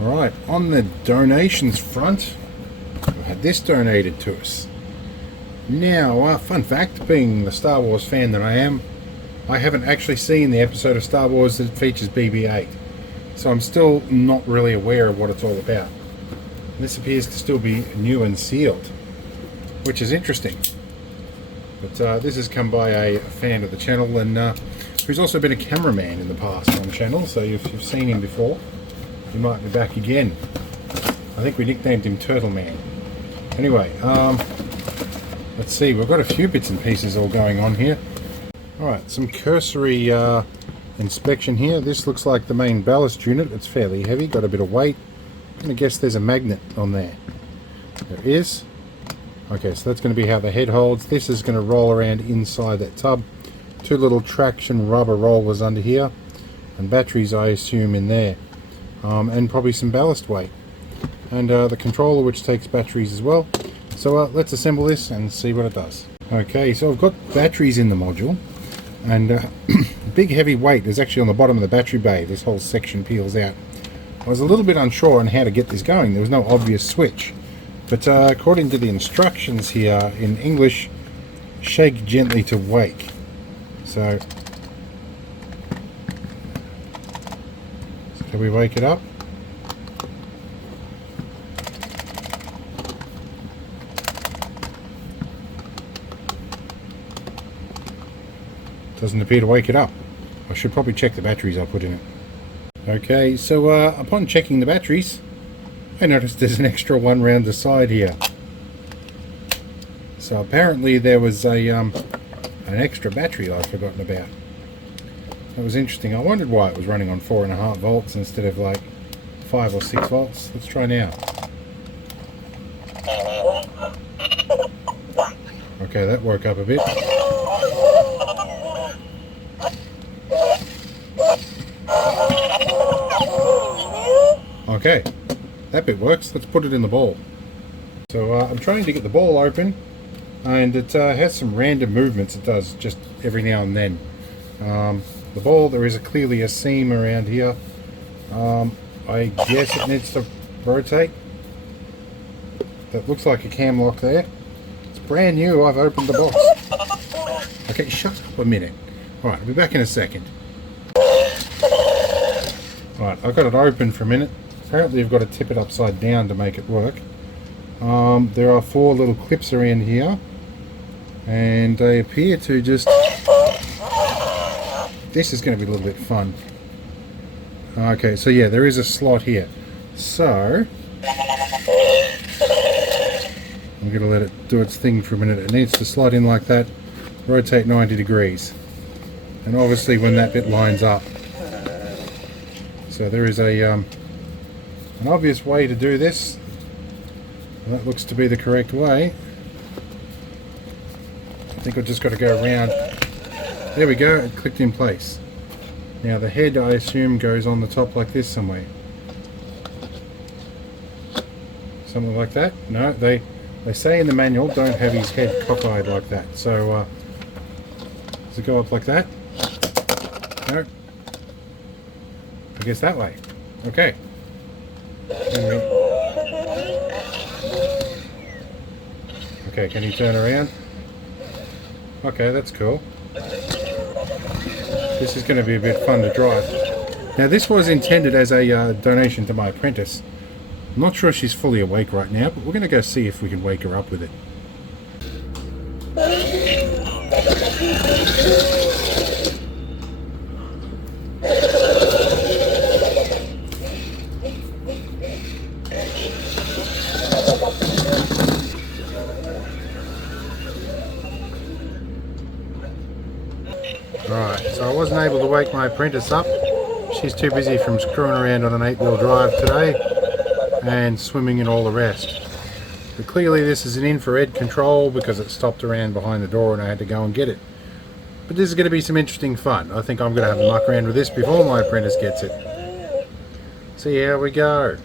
Alright, on the donations front, we had this donated to us. Now, fun fact, being the Star Wars fan that I am, I haven't actually seen the episode of Star Wars that features BB8. So I'm still not really aware of what it's all about. This appears to still be new and sealed, which is interesting. But this has come by a fan of the channel, and who's also been a cameraman in the past on the channel, so if you've seen him before, he might be back again. I think we nicknamed him Turtle Man. Anyway, let's see, we've got a few bits and pieces all going on here. Alright, some cursory inspection here. This looks like the main ballast unit. It's fairly heavy, got a bit of weight. I'm going to guess there's a magnet on there. There is. Okay, so that's going to be how the head holds. This is going to roll around inside that tub. Two little traction rubber rollers under here. And batteries, I assume, in there. And probably some ballast weight. And the controller, which takes batteries as well. So let's assemble this and see what it does. Okay, so I've got batteries in the module. And big heavy weight is actually on the bottom of the battery bay. This whole section peels out. I was a little bit unsure on how to get this going. There was no obvious switch. But according to the instructions here in English, shake gently to wake. So can we wake it up? Doesn't appear to wake it up. I should probably check the batteries I put in it. Okay, so upon checking the batteries, I noticed there's an extra one round the side here. So apparently there was an extra battery I'd forgotten about. That was interesting. I wondered why it was running on 4.5 volts instead of like 5 or 6 volts. Let's try now. Okay, that woke up a bit. Okay, that bit works. Let's put it in the ball. So I'm trying to get the ball open, and it has some random movements it does just every now and then. The ball, there is clearly a seam around here. I guess it needs to rotate. That looks like a cam lock there. It's brand new. I've opened the box. Okay, shut up a minute. Alright, I'll be back in a second. Alright, I've got it open for a minute. Apparently you've got to tip it upside down to make it work. There are 4 little clips around here, and they appear to just... This is going to be a little bit fun. Okay, so yeah, there is a slot here. So I'm going to let it do its thing for a minute. It needs to slot in like that, rotate 90 degrees. And obviously when that bit lines up. So there is an obvious way to do this. And that looks to be the correct way. I think I've just got to go around. There we go, it clicked in place. Now the head, I assume, goes on the top like this somewhere. Something like that. No, they say in the manual, don't have his head cockeyed like that. So does it go up like that? No. I guess that way. Okay. Okay, can you turn around? Okay, that's cool. This is going to be a bit fun to drive. Now this was intended as a donation to my apprentice. I'm not sure she's fully awake right now, but we're going to go see if we can wake her up with it. Right, so I wasn't able to wake my apprentice up. She's too busy from screwing around on an 8-wheel drive today and swimming and all the rest. But clearly this is an infrared control because it stopped around behind the door and I had to go and get it. But this is going to be some interesting fun. I think I'm going to have a muck around with this before my apprentice gets it. See how we go.